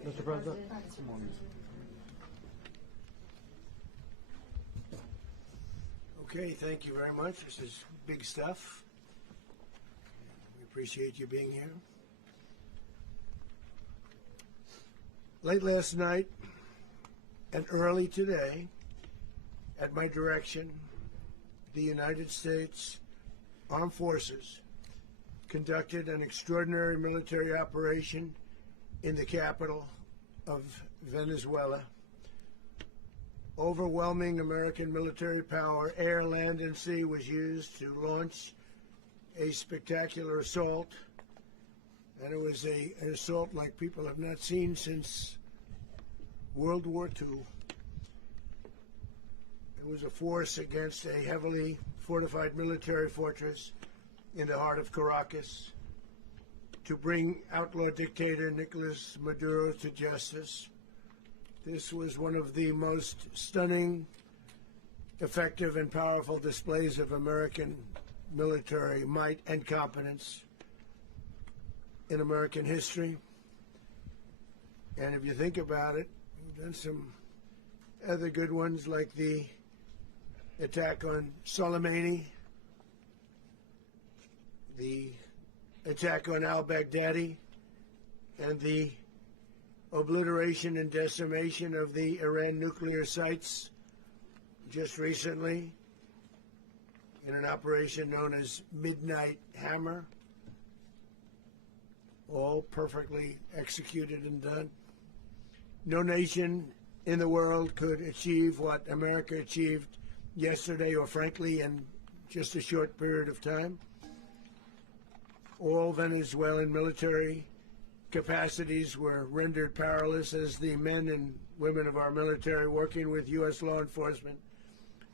Mr. President. Good morning. Okay, thank you very much. This is big stuff. We appreciate you being here. Late last night and early today, at my direction, the United States Armed Forces conducted an extraordinary military operation in the capital of Venezuela. Overwhelming American military power, air, land, and sea, was used to launch a spectacular assault. And it was an assault like people have not seen since World War II. It was a force against a heavily fortified military fortress in the heart of Caracas to bring outlaw dictator Nicolas Maduro to justice. This was one of the most stunning, effective, and powerful displays of American military might and competence in American history. And if you think about it, we've done some other good ones, like the attack on Soleimani, the attack on al-Baghdadi, and the obliteration and decimation of the Iran nuclear sites just recently in an operation known as Midnight Hammer, all perfectly executed and done. No nation in the world could achieve what America achieved yesterday, or frankly in just a short period of time. All Venezuelan military capacities were rendered powerless as the men and women of our military, working with U.S. law enforcement,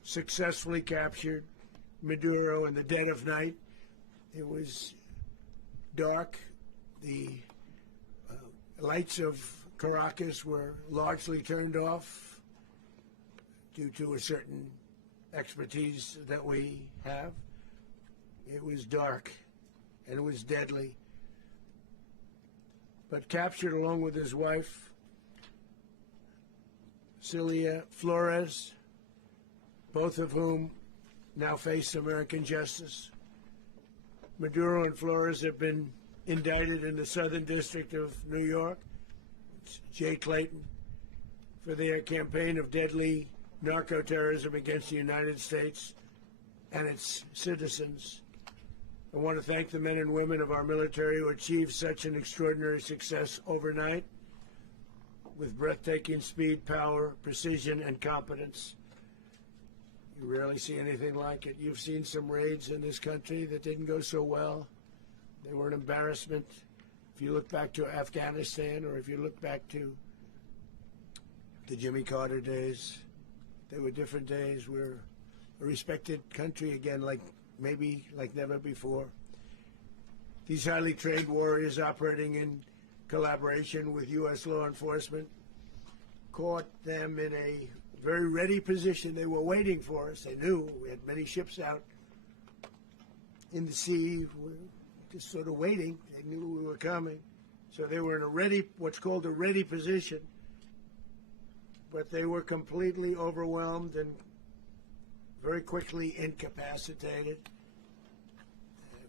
successfully captured Maduro in the dead of night. It was dark. The lights of Caracas were largely turned off due to a certain expertise that we have. It was dark and it was deadly. But captured along with his wife, Celia Flores, both of whom now face American justice. Maduro and Flores have been indicted in the Southern District of New York, it's Jay Clayton, for their campaign of deadly narco-terrorism against the United States and its citizens. I want to thank the men and women of our military who achieved such an extraordinary success overnight with breathtaking speed, power, precision, and competence. You rarely see anything like it. You've seen some raids in this country that didn't go so well. They were an embarrassment. If you look back to Afghanistan, or if you look back to the Jimmy Carter days, they were different days. We're a respected country again, maybe like never before. These highly trained warriors, operating in collaboration with U.S. law enforcement, caught them in a very ready position. They were waiting for us. They knew we had many ships out in the sea, just sort of waiting. They knew we were coming. So they were in what's called a ready position. But they were completely overwhelmed and very quickly incapacitated.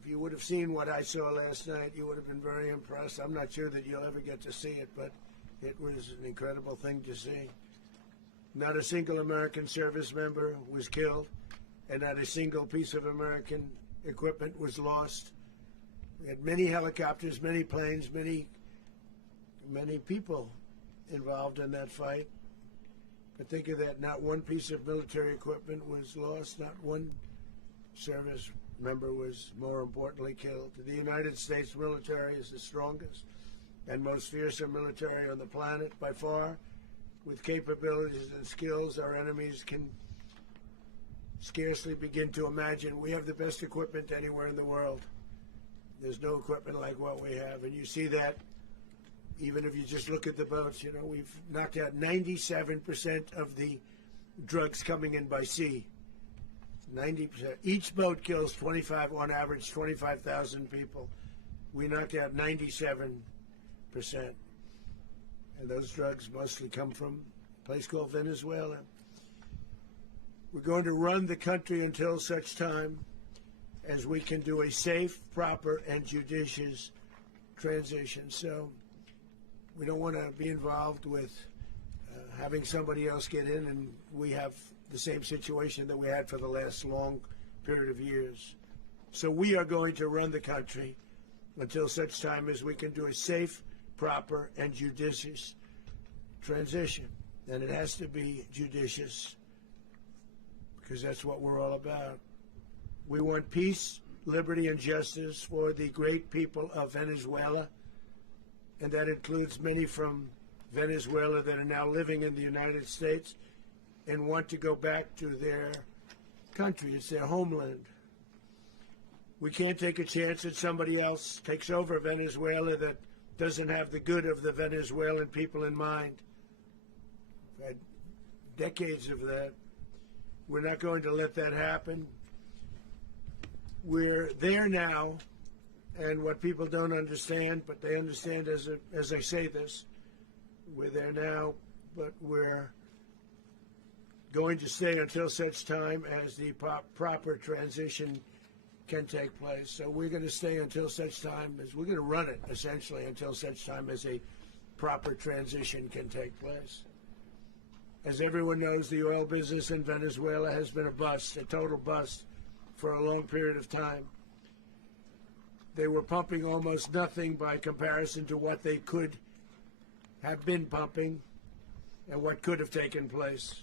If you would have seen what I saw last night, you would have been very impressed. I'm not sure that you'll ever get to see it, but it was an incredible thing to see. Not a single American service member was killed, and not a single piece of American equipment was lost. We had many helicopters, many planes, many people involved in that fight. But think of that, not one piece of military equipment was lost, not one service member was, more importantly, killed. The United States military is the strongest and most fearsome military on the planet by far, with capabilities and skills our enemies can scarcely begin to imagine. We have the best equipment anywhere in the world. There's no equipment like what we have, and you see that even if you just look at the boats. You know, we've knocked out 97% of the drugs coming in by sea. 90%. Each boat kills on average, 25,000 people. We knocked out 97%. and those drugs mostly come from a place called Venezuela. We're going to run the country until such time as we can do a safe, proper, and judicious transition. So we don't want to be involved with having somebody else get in and we have the same situation that we had for the last long period of years. So we are going to run the country until such time as we can do a safe, proper, and judicious transition. And it has to be judicious because that's what we're all about. We want peace, liberty, and justice for the great people of Venezuela, and that includes many from Venezuela that are now living in the United States and want to go back to their country. It's their homeland. We can't take a chance that somebody else takes over Venezuela that doesn't have the good of the Venezuelan people in mind. We've had decades of that. We're not going to let that happen. We're there now, and what people don't understand, but they understand as I say this, we're there now, but we're going to stay until such time as the proper transition can take place. So we're going to stay until such time as we're going to run it, essentially, until such time as a proper transition can take place. As everyone knows, the oil business in Venezuela has been a bust, a total bust, for a long period of time. They were pumping almost nothing by comparison to what they could have been pumping and what could have taken place.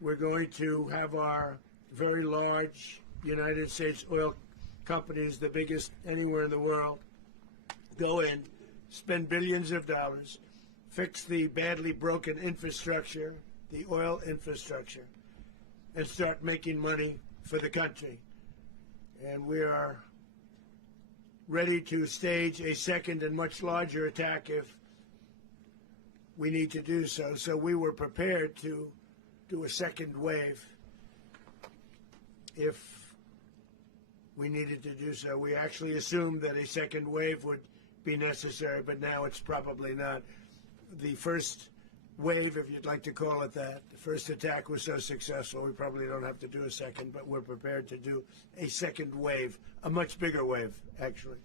We're going to have our very large United States oil companies, the biggest anywhere in the world, go in, spend billions of dollars, fix the badly broken infrastructure, the oil infrastructure, and start making money for the country. And we are ready to stage a second and much larger attack if we need to do so. So we were prepared to do a second wave if we needed to do so. We actually assumed that a second wave would be necessary, but now it's probably not. The first wave, if you'd like to call it that, the first attack was so successful, we probably don't have to do a second, but we're prepared to do a second wave, a much bigger wave, actually.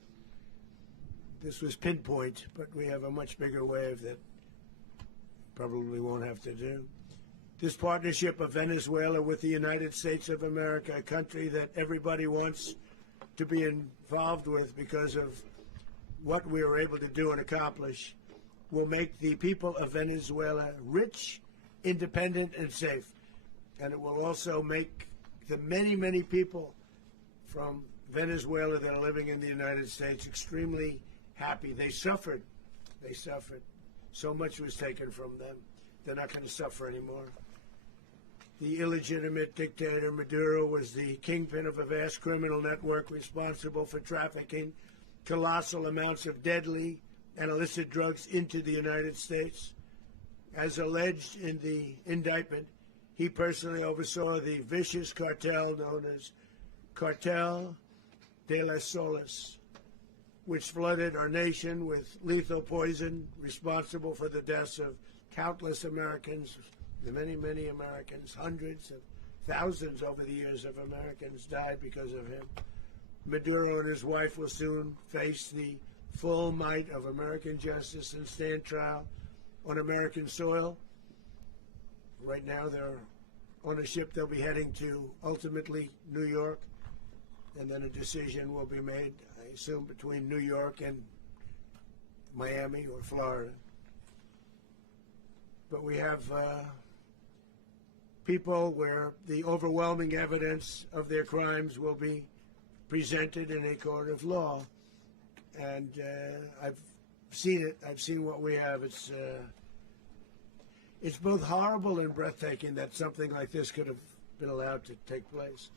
This was pinpoint, but we have a much bigger wave that probably won't have to do. This partnership of Venezuela with the United States of America, a country that everybody wants to be involved with because of what we were able to do and accomplish, will make the people of Venezuela rich, independent, and safe. And it will also make the many, many people from Venezuela that are living in the United States extremely happy. They suffered. They suffered. So much was taken from them. They're not going to suffer anymore. The illegitimate dictator Maduro was the kingpin of a vast criminal network responsible for trafficking colossal amounts of deadly and illicit drugs into the United States. As alleged in the indictment, he personally oversaw the vicious cartel known as Cartel de las Solas, which flooded our nation with lethal poison, responsible for the deaths of countless Americans, many, many Americans. Hundreds of thousands over the years of Americans died because of him. Maduro and his wife will soon face the full might of American justice and stand trial on American soil. Right now they're on a ship. They'll be heading to, ultimately, New York, and then a decision will be made, I assume, between New York and Miami or Florida. But we have people where the overwhelming evidence of their crimes will be presented in a court of law. And I've seen it. I've seen what we have. It's both horrible and breathtaking that something like this could have been allowed to take place.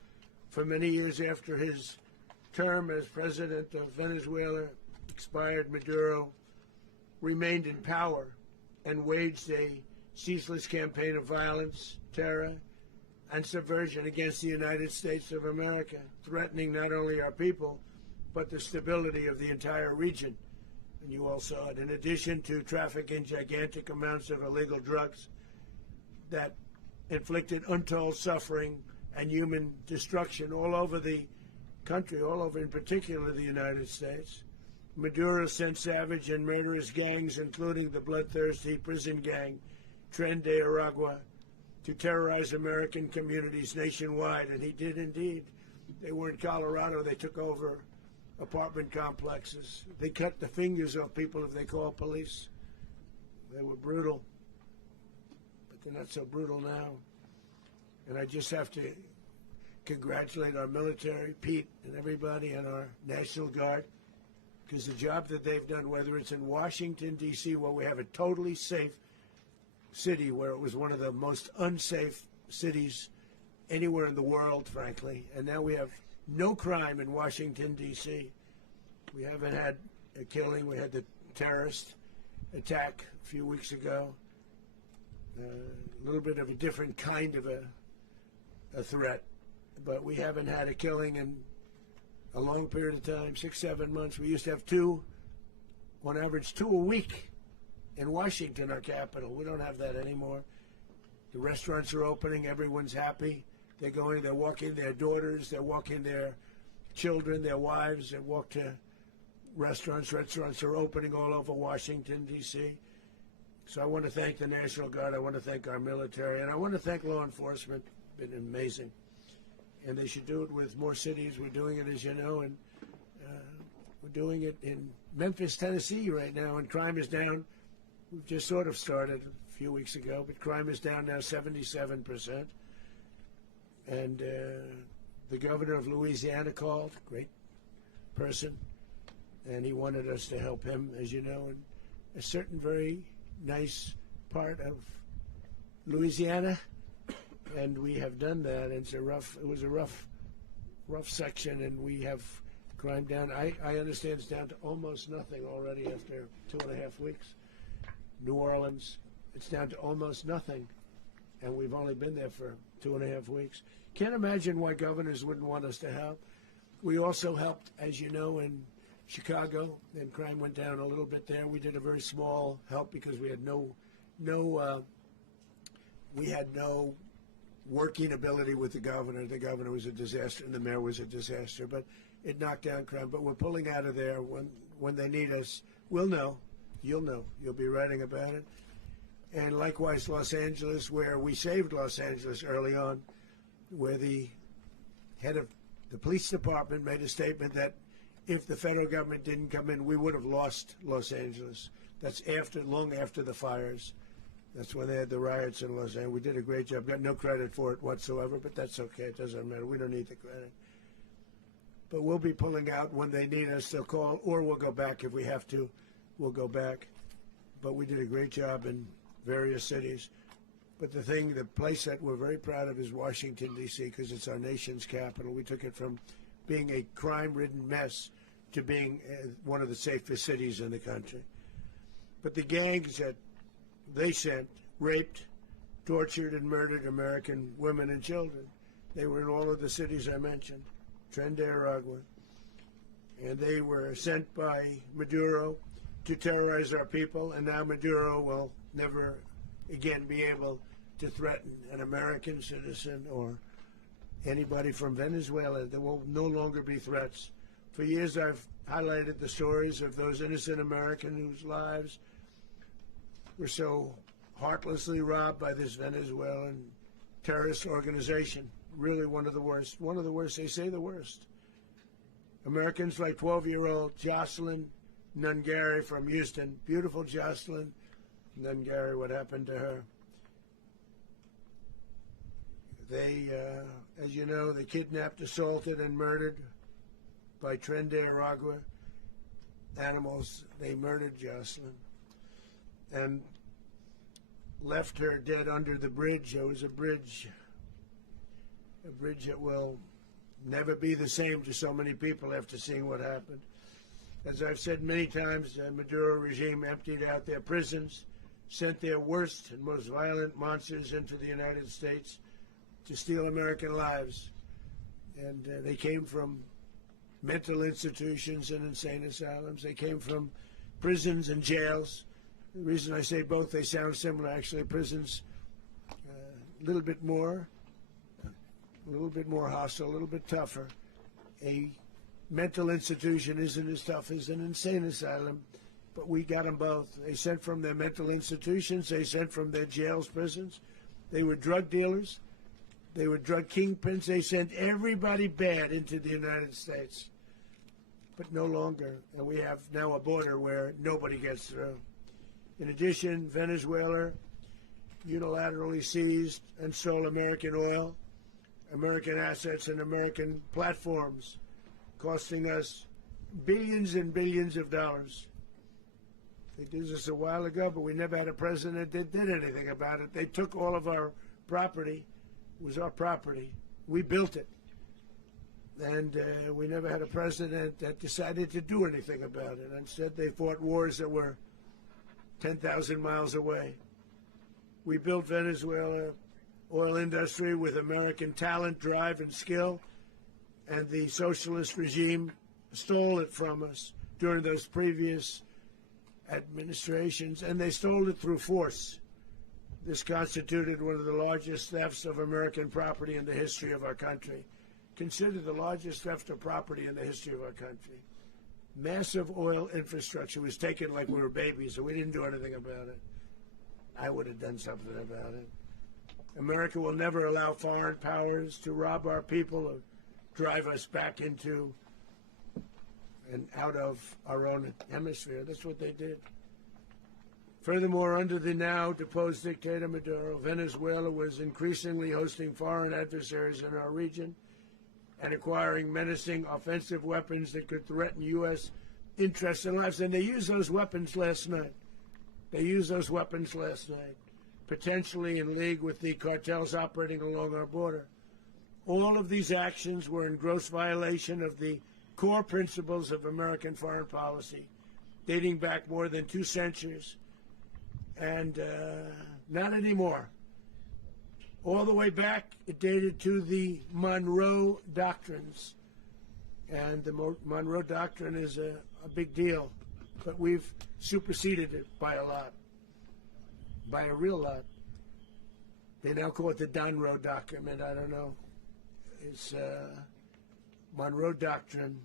For many years after his term as president of Venezuela expired, Maduro remained in power and waged a ceaseless campaign of violence, terror, and subversion against the United States of America, threatening not only our people, but the stability of the entire region. and you all saw it, in addition to trafficking gigantic amounts of illegal drugs that inflicted untold suffering and human destruction all over the country, all over in particular the United States. Maduro sent savage and murderous gangs, including the bloodthirsty prison gang Tren de Aragua, to terrorize American communities nationwide, and he did indeed. They were in Colorado. They took over apartment complexes. They cut the fingers off people if they called police. They were brutal, but they're not so brutal now. And I just have to congratulate our military, Pete, and everybody, and our National Guard, because the job that they've done, whether it's in Washington, D.C., where we have a totally safe city, where it was one of the most unsafe cities anywhere in the world, frankly, and now we have no crime in Washington, D.C. We haven't had a killing. We had the terrorist attack a few weeks ago. A little bit of a different kind of a threat, but we haven't had a killing in a long period of time, 6-7 months. We used to have on average two a week in Washington, our capital. We don't have that anymore. The restaurants are opening. Everyone's happy. They're walking their daughters. They're walking their children, their wives. They walk to restaurants. Restaurants are opening all over Washington, D.C. So I want to thank the National Guard. I want to thank our military. And I want to thank law enforcement. It's been amazing. And they should do it with more cities. We're doing it, as you know, and we're doing it in Memphis, Tennessee right now, and crime is down. We've just sort of started a few weeks ago, but crime is down now 77%. And the governor of Louisiana called, great person, and he wanted us to help him, as you know, in a certain very nice part of Louisiana. And we have done that. It was a rough section, and we have crime down. I understand it's down to almost nothing already after 2.5 weeks. New Orleans, it's down to almost nothing, and we've only been there for 2.5 weeks. Can't imagine why governors wouldn't want us to help. We also helped, as you know, in Chicago, and crime went down a little bit there. We did a very small help because we had no working ability with the governor. The governor was a disaster, and the mayor was a disaster. But it knocked down crime. But we're pulling out of there. When they need us, we'll know. You'll know. You'll be writing about it. And likewise, Los Angeles, where we saved Los Angeles early on, where the head of the police department made a statement that if the federal government didn't come in, we would have lost Los Angeles. That's long after the fires. That's when they had the riots in Los Angeles. We did a great job. Got no credit for it whatsoever, but that's okay. It doesn't matter. We don't need the credit. But we'll be pulling out when they need us. They'll call, or we'll go back if we have to. We'll go back. But we did a great job in various cities. But the place that we're very proud of is Washington, D.C., because it's our nation's capital. We took it from being a crime-ridden mess to being one of the safest cities in the country. But the gangs that they sent raped, tortured, and murdered American women and children. They were in all of the cities I mentioned, Tren de Aragua. And they were sent by Maduro to terrorize our people, and now Maduro will never again be able to threaten an American citizen or anybody from Venezuela. There will no longer be threats. For years I've highlighted the stories of those innocent Americans whose lives were so heartlessly robbed by this Venezuelan terrorist organization. Really one of the worst. One of the worst. They say the worst. Americans like 12-year-old Jocelyn Nungary from Houston. Beautiful Jocelyn Nungary. What happened to her? They, as you know, they kidnapped, assaulted, and murdered by Tren de Aragua animals. They murdered Jocelyn and left her dead under the bridge. There was a bridge that will never be the same to so many people after seeing what happened. As I've said many times, the Maduro regime emptied out their prisons, sent their worst and most violent monsters into the United States to steal American lives. And they came from mental institutions and insane asylums. They came from prisons and jails. The reason I say both, they sound similar. Actually, prisons a little bit more hostile, a little bit tougher. A mental institution isn't as tough as an insane asylum, but we got them both. They sent from their mental institutions. They sent from their jails, prisons. They were drug dealers. They were drug kingpins. They sent everybody bad into the United States. But no longer. And we have now a border where nobody gets through. In addition, Venezuela unilaterally seized and stole American oil, American assets, and American platforms, costing us billions and billions of dollars. They did this a while ago, but we never had a president that did anything about it. They took all of our property. It was our property. We built it. And we never had a president that decided to do anything about it. Instead, they fought wars that were 10,000 miles away. We built Venezuela oil industry with American talent, drive, and skill, and the socialist regime stole it from us during those previous administrations, and they stole it through force. This constituted one of the largest thefts of American property in the history of our country. Considered the largest theft of property in the history of our country. Massive oil infrastructure was taken like we were babies, and we didn't do anything about it. I would have done something about it. America will never allow foreign powers to rob our people or drive us back into and out of our own hemisphere. That's what they did. Furthermore, under the now deposed dictator Maduro, Venezuela was increasingly hosting foreign adversaries in our region and acquiring menacing offensive weapons that could threaten U.S. interests and lives. And they used those weapons last night. Potentially in league with the cartels operating along our border. All of these actions were in gross violation of the core principles of American foreign policy, dating back more than 2 centuries. And not anymore. All the way back, it dated to the Monroe Doctrines. And the Monroe Doctrine is a big deal. But we've superseded it by a lot. By a real lot. They now call it the Monroe Document. I don't know. It's Monroe Doctrine.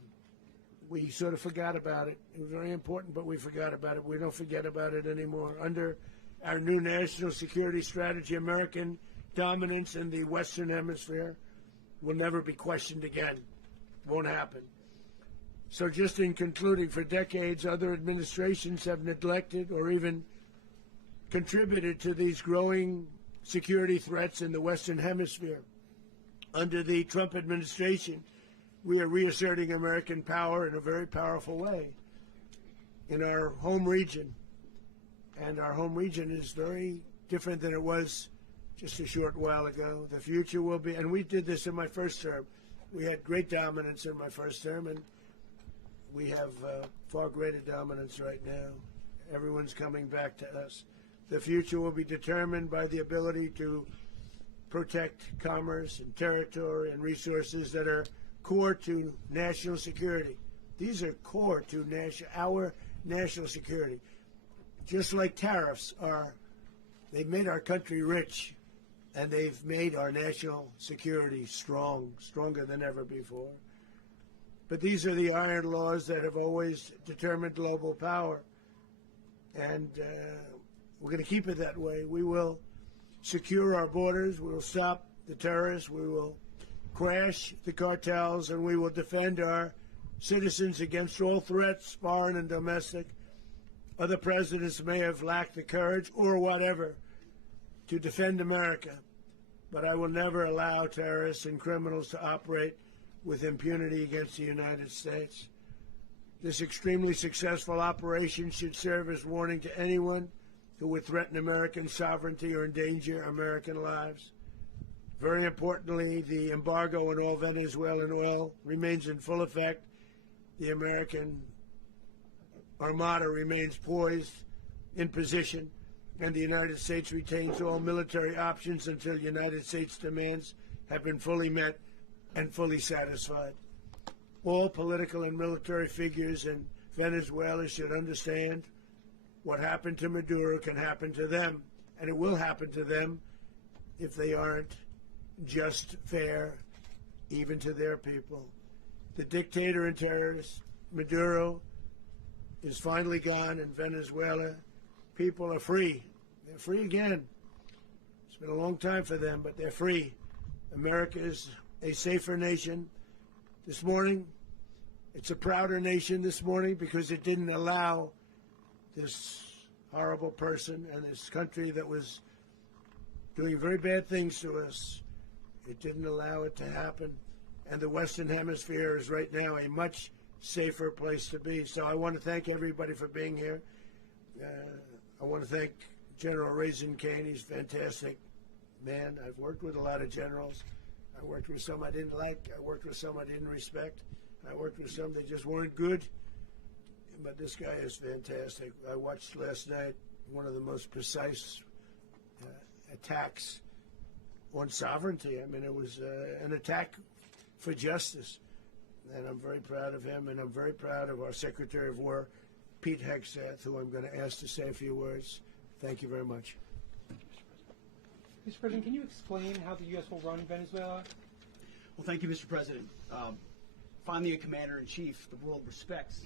We sort of forgot about it. It was very important, but we forgot about it. We don't forget about it anymore. Under our new national security strategy, American dominance in the Western Hemisphere will never be questioned again. Won't happen. So just in concluding, for decades, other administrations have neglected or even contributed to these growing security threats in the Western Hemisphere. Under the Trump administration, we are reasserting American power in a very powerful way in our home region. And our home region is very different than it was just a short while ago. The future will be, and we did this in my first term. We had great dominance in my first term, and we have far greater dominance right now. Everyone's coming back to us. The future will be determined by the ability to protect commerce and territory and resources that are core to national security. These are core to our national security. Just like tariffs are, they've made our country rich, and they've made our national security strong, stronger than ever before. But these are the iron laws that have always determined global power. And we're going to keep it that way. We will secure our borders. We will stop the terrorists. We will crash the cartels, and we will defend our citizens against all threats, foreign and domestic. Other presidents may have lacked the courage or whatever to defend America, but I will never allow terrorists and criminals to operate with impunity against the United States. This extremely successful operation should serve as warning to anyone who would threaten American sovereignty or endanger American lives. Very importantly, the embargo on all Venezuelan oil remains in full effect. The American Armada remains poised in position, and the United States retains all military options until United States demands have been fully met and fully satisfied. All political and military figures and Venezuela should understand what happened to Maduro can happen to them, and it will happen to them if they aren't just, fair, even to their people. The dictator and terrorist, Maduro, is finally gone in Venezuela. People are free. They're free again. It's been a long time for them, but they're free. America is a safer nation. This morning, it's a prouder nation this morning because it didn't allow this horrible person and this country that was doing very bad things to us. It didn't allow it to happen. And the Western Hemisphere is right now a much safer place to be. So I want to thank everybody for being here. I want to thank General Raisin Kane. He's a fantastic man. I've worked with a lot of generals. I worked with some I didn't like. I worked with some I didn't respect. I worked with some that just weren't good. But this guy is fantastic. I watched last night one of the most precise attacks on sovereignty. I mean, it was an attack for justice. And I'm very proud of him, and I'm very proud of our Secretary of War, Pete Hegseth, who I'm going to ask to say a few words. Thank you very much. Mr. President, can you explain how the U.S. will run Venezuela? Well, thank you, Mr. President. Finally, a commander-in-chief the world respects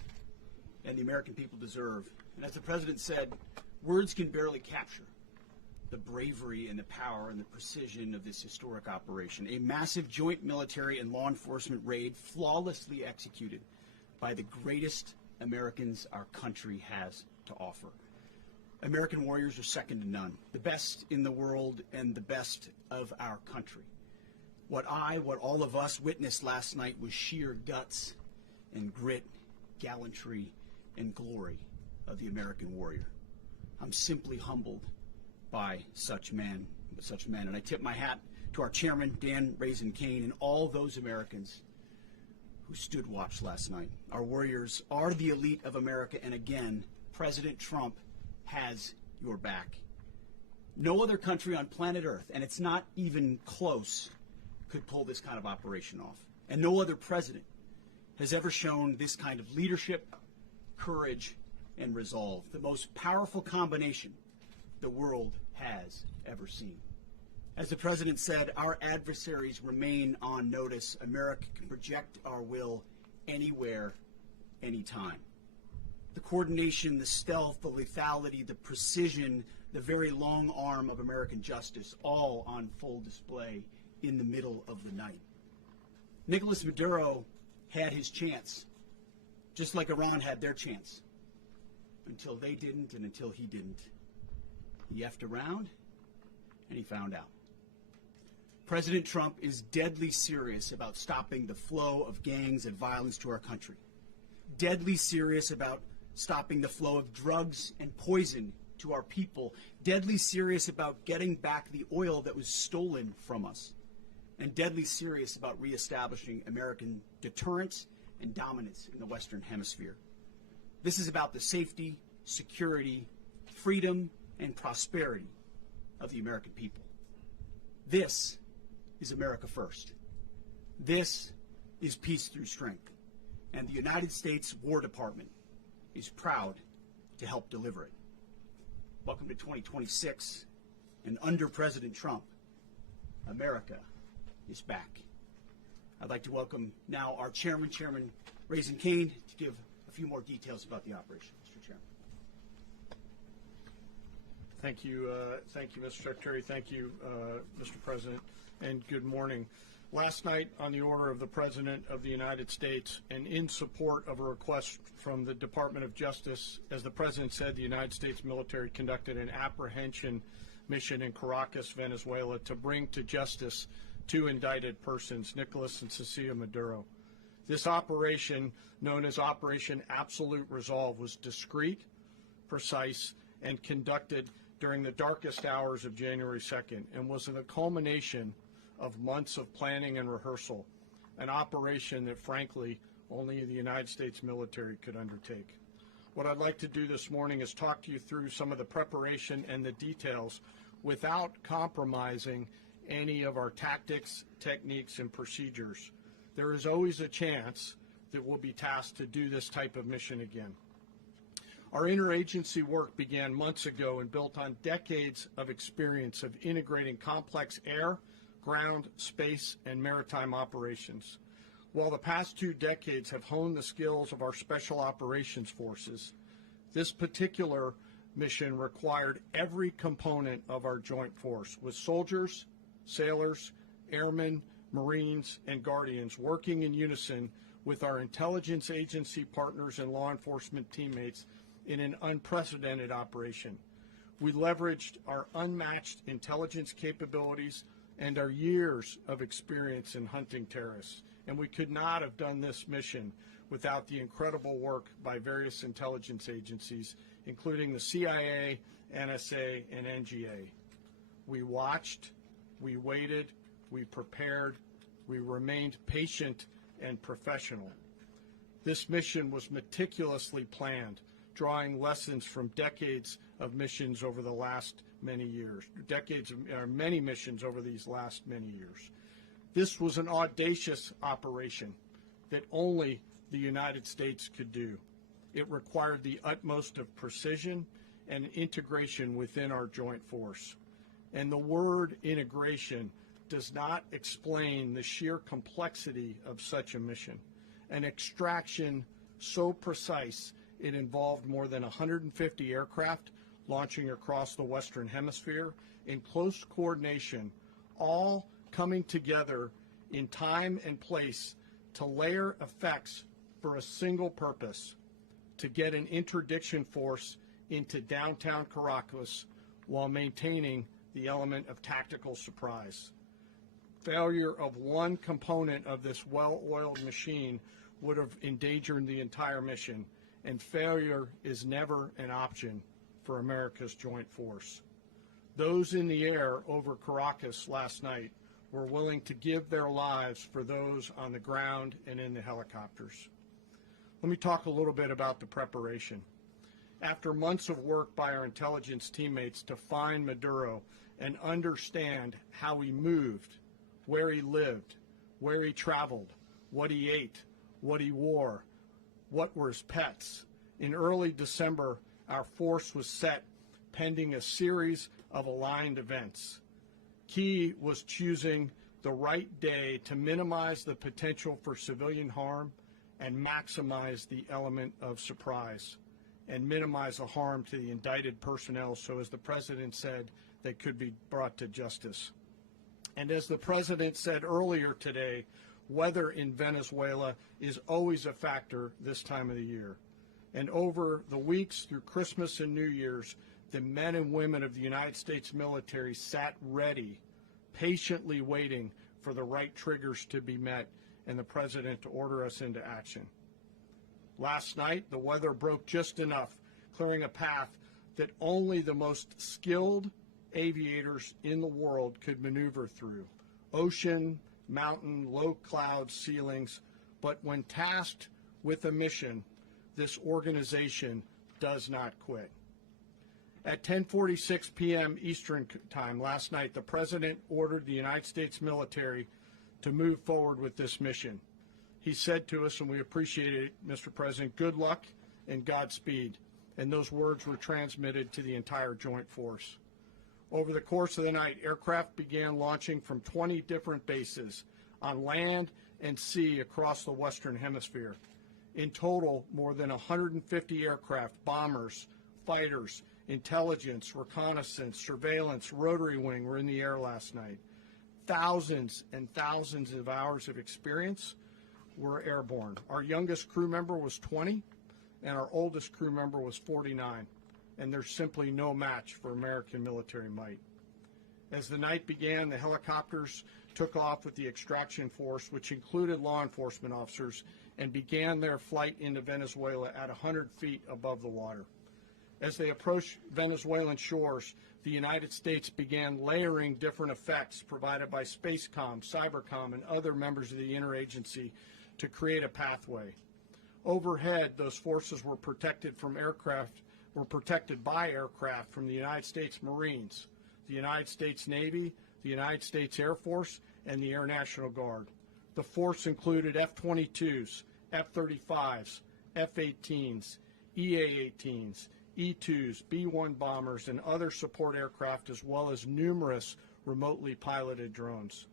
and the American people deserve. And as the President said, words can barely capture the bravery and the power and the precision of this historic operation. A massive joint military and law enforcement raid flawlessly executed by the greatest Americans our country has to offer. American warriors are second to none, the best in the world and the best of our country. What all of us witnessed last night was sheer guts and grit, gallantry, and glory of the American warrior. I'm simply humbled by such men. And I tip my hat to our chairman, Dan Raisin Kane, and all those Americans who stood watch last night. Our warriors are the elite of America, and again, President Trump has your back. No other country on planet Earth, and it's not even close, could pull this kind of operation off. And no other president has ever shown this kind of leadership, courage, and resolve. The most powerful combination the world has ever seen. As the President said, our adversaries remain on notice. America can project our will anywhere, anytime. The coordination, the stealth, the lethality, the precision, the very long arm of American justice, all on full display in the middle of the night. Nicolas Maduro had his chance, just like Iran had their chance, until they didn't and until he didn't. He effed around, and he found out. President Trump is deadly serious about stopping the flow of gangs and violence to our country. Deadly serious about stopping the flow of drugs and poison to our people. Deadly serious about getting back the oil that was stolen from us. And deadly serious about reestablishing American deterrence and dominance in the Western Hemisphere. This is about the safety, security, freedom, and prosperity of the American people. This is America first. This is peace through strength. And the United States War Department is proud to help deliver it. Welcome to 2026, and under President Trump, America is back. I'd like to welcome now our chairman, Chairman Raisin Kane, to give a few more details about the operation. Mr. Chairman. Thank you, Mr. Secretary. Thank you, Mr. President, and good morning. Last night, on the order of the President of the United States and in support of a request from the Department of Justice, as the President said, the United States military conducted an apprehension mission in Caracas, Venezuela, to bring to justice two indicted persons, Nicolas and Cecilia Maduro. This operation, known as Operation Absolute Resolve, was discreet, precise, and conducted during the darkest hours of January 2nd and was the culmination of months of planning and rehearsal, an operation that, frankly, only the United States military could undertake. What I'd like to do this morning is talk to you through some of the preparation and the details without compromising any of our tactics, techniques, and procedures. There is always a chance that will be tasked to do this type of mission again. Our interagency work began months ago and built on decades of experience of integrating complex air, ground, space, and maritime operations. While the past 2 decades have honed the skills of our special operations forces, this particular mission required every component of our joint force, with soldiers, sailors, airmen, Marines, and Guardians working in unison with our intelligence agency partners and law enforcement teammates in an unprecedented operation. We leveraged our unmatched intelligence capabilities and our years of experience in hunting terrorists, and we could not have done this mission without the incredible work by various intelligence agencies, including the CIA, NSA, and NGA. We watched, we waited, we prepared, we remained patient and professional. This mission was meticulously planned, drawing lessons from decades of missions over the last many years, many missions over these last many years. This was an audacious operation that only the United States could do. It required the utmost of precision and integration within our joint force. And the word integration does not explain the sheer complexity of such a mission. An extraction so precise it involved more than 150 aircraft launching across the Western Hemisphere in close coordination, all coming together in time and place to layer effects for a single purpose: to get an interdiction force into downtown Caracas while maintaining the element of tactical surprise. Failure of one component of this well-oiled machine would have endangered the entire mission, and failure is never an option for America's joint force. Those in the air over Caracas last night were willing to give their lives for those on the ground and in the helicopters. Let me talk a little bit about the preparation. After months of work by our intelligence teammates to find Maduro and understand how he moved, where he lived, where he traveled, what he ate, what he wore, what were his pets, in early December, our force was set pending a series of aligned events. Key was choosing the right day to minimize the potential for civilian harm and maximize the element of surprise, and minimize the harm to the indicted personnel, so as the President said, they could be brought to justice. And as the President said earlier today, weather in Venezuela is always a factor this time of the year. And over the weeks through Christmas and New Year's, the men and women of the United States military sat ready, patiently waiting for the right triggers to be met and the President to order us into action. Last night, the weather broke just enough, clearing a path that only the most skilled aviators in the world could maneuver through. Ocean, mountain, low cloud ceilings, but when tasked with a mission, this organization does not quit. At 10:46 p.m. Eastern Time last night, the President ordered the United States military to move forward with this mission. He said to us, and we appreciate it, Mr. President, good luck and Godspeed. And those words were transmitted to the entire joint force. Over the course of the night, aircraft began launching from 20 different bases on land and sea across the Western Hemisphere. In total, more than 150 aircraft, bombers, fighters, intelligence, reconnaissance, surveillance, rotary wing were in the air last night. Thousands and thousands of hours of experience were airborne. Our youngest crew member was 20, and our oldest crew member was 49. And there's simply no match for American military might. As the night began, the helicopters took off with the extraction force, which included law enforcement officers, and began their flight into Venezuela at 100 feet above the water. As they approached Venezuelan shores, the United States began layering different effects provided by Spacecom, Cybercom, and other members of the interagency to create a pathway. Overhead, those forces were protected by aircraft from the United States Marines, the United States Navy, the United States Air Force, and the Air National Guard. The force included F-22s, F-35s, F-18s, EA-18s, E-2s, B-1 bombers, and other support aircraft, as well as numerous remotely piloted drones.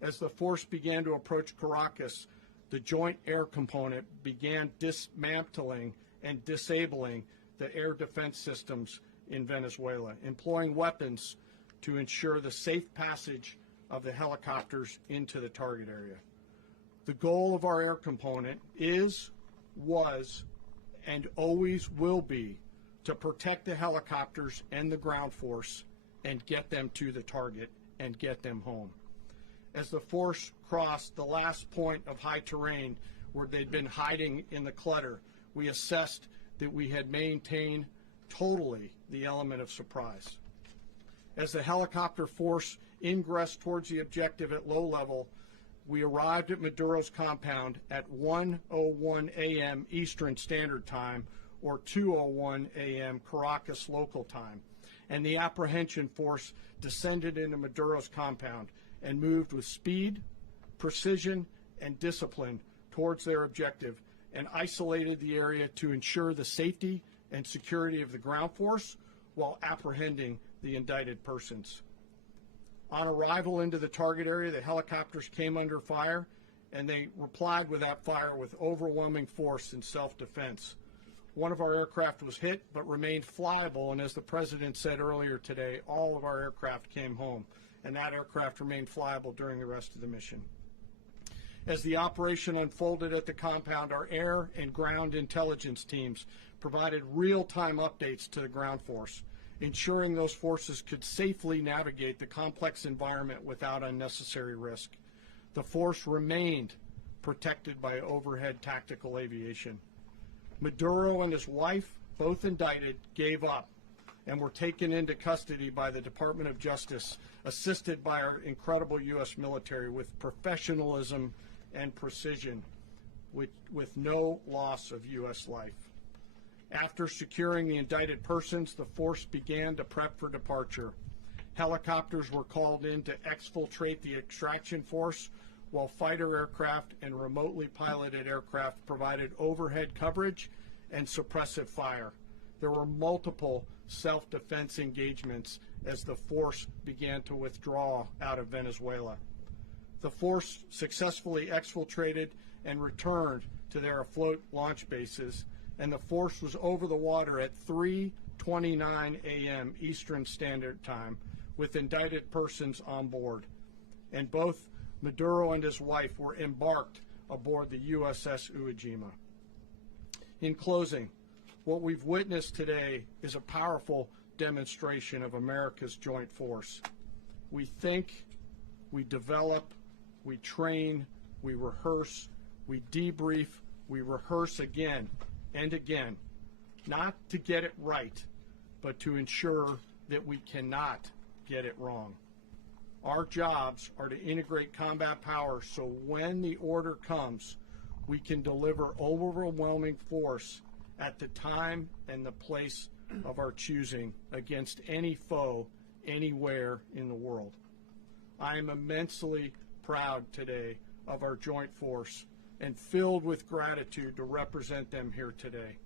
As the force began to approach Caracas, the Joint Air Component began dismantling and disabling the air defense systems in Venezuela, employing weapons to ensure the safe passage of the helicopters into the target area. The goal of our air component is, was, and always will be to protect the helicopters and the ground force and get them to the target and get them home. As the force crossed the last point of high terrain where they'd been hiding in the clutter, we assessed that we had maintained totally the element of surprise. As the helicopter force ingressed towards the objective at low level, we arrived at Maduro's compound at 1:01 a.m. Eastern Standard Time, or 2:01 a.m. Caracas local time, and the apprehension force descended into Maduro's compound and moved with speed, precision, and discipline towards their objective, and isolated the area to ensure the safety and security of the ground force while apprehending the indicted persons. On arrival into the target area, the helicopters came under fire, and they replied with that fire with overwhelming force in self-defense. One of our aircraft was hit but remained flyable, and as the President said earlier today, all of our aircraft came home, and that aircraft remained flyable during the rest of the mission. As the operation unfolded at the compound, our air and ground intelligence teams provided real-time updates to the ground force, ensuring those forces could safely navigate the complex environment without unnecessary risk. The force remained protected by overhead tactical aviation. Maduro and his wife, both indicted, gave up and were taken into custody by the Department of Justice, assisted by our incredible U.S. military with professionalism and precision, with no loss of U.S. life. After securing the indicted persons, the force began to prep for departure. Helicopters were called in to exfiltrate the extraction force, while fighter aircraft and remotely piloted aircraft provided overhead coverage and suppressive fire. There were multiple self-defense engagements as the force began to withdraw out of Venezuela. The force successfully exfiltrated and returned to their afloat launch bases, and the force was over the water at 3:29 a.m. Eastern Standard Time with indicted persons on board. And both Maduro and his wife were embarked aboard the USS Iwo Jima. In closing, what we've witnessed today is a powerful demonstration of America's joint force. We think, we develop, we train, we rehearse, we debrief, we rehearse again and again, not to get it right, but to ensure that we cannot get it wrong. Our jobs are to integrate combat power so when the order comes, we can deliver overwhelming force at the time and the place of our choosing against any foe anywhere in the world. I am immensely proud today of our joint force and filled with gratitude to represent them here today.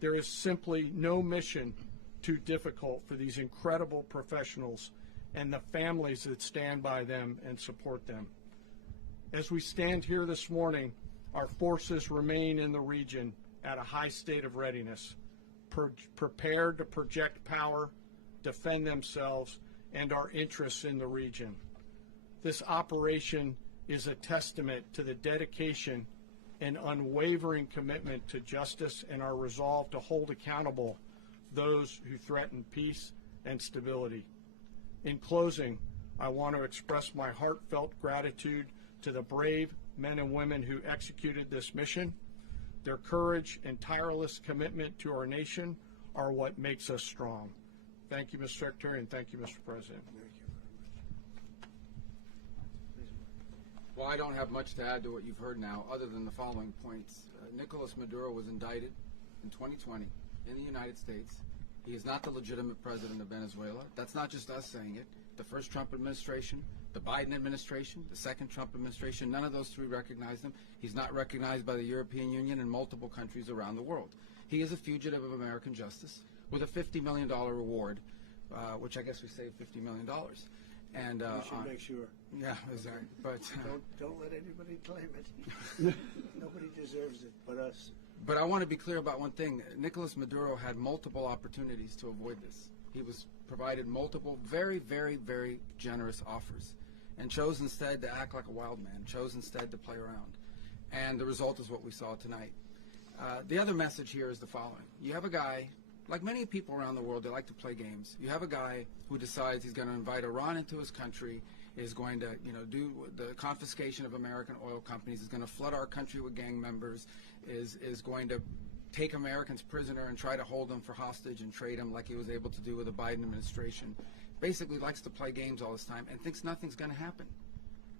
There is simply no mission too difficult for these incredible professionals and the families that stand by them and support them. As we stand here this morning, our forces remain in the region at a high state of readiness, prepared to project power, defend themselves, and our interests in the region. This operation is a testament to the dedication and unwavering commitment to justice and our resolve to hold accountable those who threaten peace and stability. In closing, I want to express my heartfelt gratitude to the brave men and women who executed this mission. Their courage and tireless commitment to our nation are what makes us strong. Thank you, Mr. Secretary, and thank you, Mr. President. Well, I don't have much to add to what you've heard now, other than the following points. Nicolas Maduro was indicted in 2020 in the United States. He is not the legitimate president of Venezuela. That's not just us saying it. The first Trump administration the Biden administration, the second Trump administration, none of those three recognized him. He's not recognized by the European Union and multiple countries around the world. He is a fugitive of American justice with a $50 million reward, which I guess we saved $50 million. And We should make sure. yeah, exactly. But Don't let anybody claim it. Nobody deserves it but us. But I want to be clear about one thing. Nicolas Maduro had multiple opportunities to avoid this. He was provided multiple very, very, very generous offers and chose instead to act like a wild man, chose instead to play around. And the result is what we saw tonight. The other message here is the following. You have a guy, like many people around the world, they like to play games. You have a guy who decides he's going to invite Iran into his country, is going to, do the confiscation of American oil companies, is going to flood our country with gang members, is going to take Americans prisoner and try to hold them for hostage and trade them like he was able to do with the Biden administration. Basically likes to play games all this time and thinks nothing's going to happen.